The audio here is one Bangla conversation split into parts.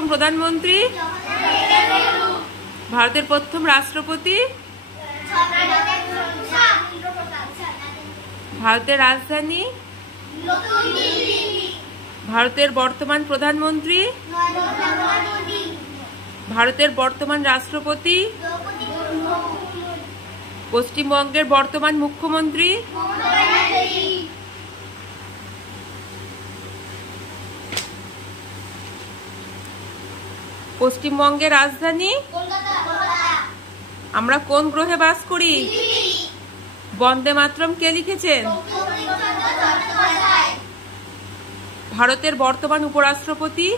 প্রথম প্রধানমন্ত্রী, ভারতের প্রথম রাষ্ট্রপতি, ভারতের রাজধানী, ভারতের বর্তমান প্রধানমন্ত্রী, ভারতের বর্তমান রাষ্ট্রপতি, পশ্চিমবঙ্গের বর্তমান মুখ্যমন্ত্রী, পশ্চিমবঙ্গের রাজধানী। আমরা কোন গ্রহে বাস করি? বন্দে মাতরম কে লিখেছেন? ভারতের বর্তমান উপরাষ্ট্রপতি,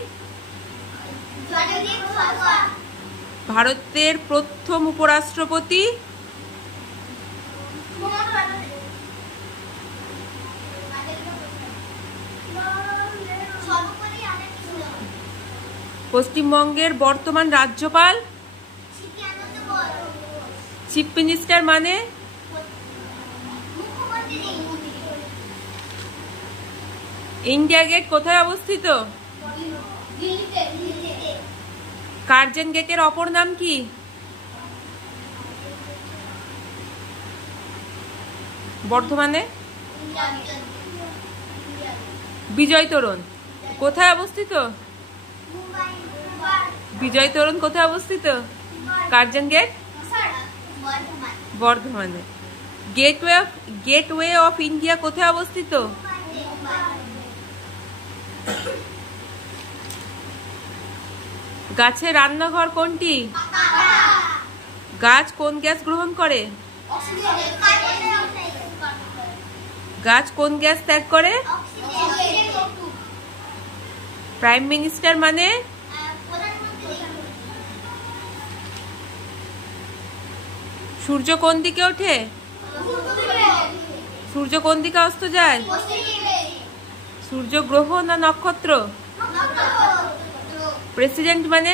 ভারতের প্রথম উপরাষ্ট্রপতি, পশ্চিমবঙ্গের বর্তমান রাজ্যপাল, চিফ মিনিস্টার মানে ইন্ডিয়া গেট কোথায় অবস্থিত? কার্জন গেটের অপর নাম কি? বর্ধমানে বিজয় তোরণ কোথায় অবস্থিত? বিজয় তোরণ কোথায় অবস্থিত? কার্জন গেট বর্ধমানে। গেটওয়ে অফ ইন্ডিয়া কোথায় অবস্থিত? গাছের রান্নাঘর কোনটি? গাছ কোন গ্যাস গ্রহণ করে? গাছ কোন গ্যাস ত্যাগ করে? প্রাইম মিনিস্টার মানে সূর্য কোন দিকে ওঠে? সূর্য কোন দিকে অস্ত যায়? সূর্য গ্রহ না নক্ষত্র? প্রেসিডেন্ট মানে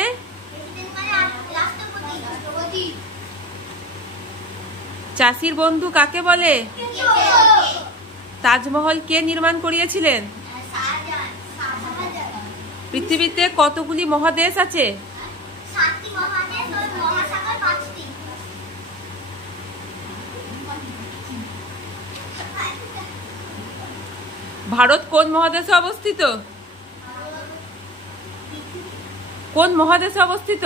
চাষির বন্ধু কাকে বলে? তাজমহল কে নির্মাণ করিয়েছিলেন? পৃথিবীতে কতগুলি মহাদেশ আছে? ভারত কোন মহাদেশে অবস্থিত? কোন মহাদেশে অবস্থিত?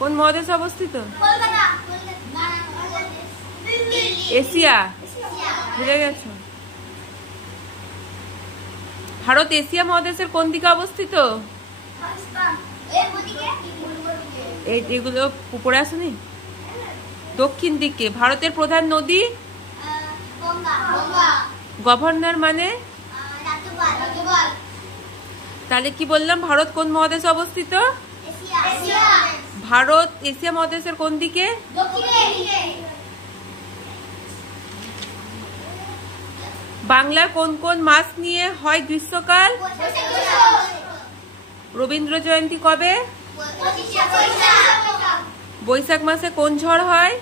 কোন মহাদেশে অবস্থিত? এশিয়া। বুঝে গেছো? ভারত এশিয়া মহাদেশের কোন দিকে অবস্থিত? এগুলো উপরে আসেনি? দক্ষিণ দিকে। ভারতের প্রধান নদী? গভর্নর মানে? তাহলে কি বললাম? ভারত কোন মহাদেশে অবস্থিত? ভারত এশিয়া মহাদেশের কোন দিকে? বাংলার কোন কোন মাস নিয়ে হয় গ্রীষ্মকাল? রবীন্দ্র জয়ন্তী কবে? বৈশাখ মাসে কোন ঝড় হয়?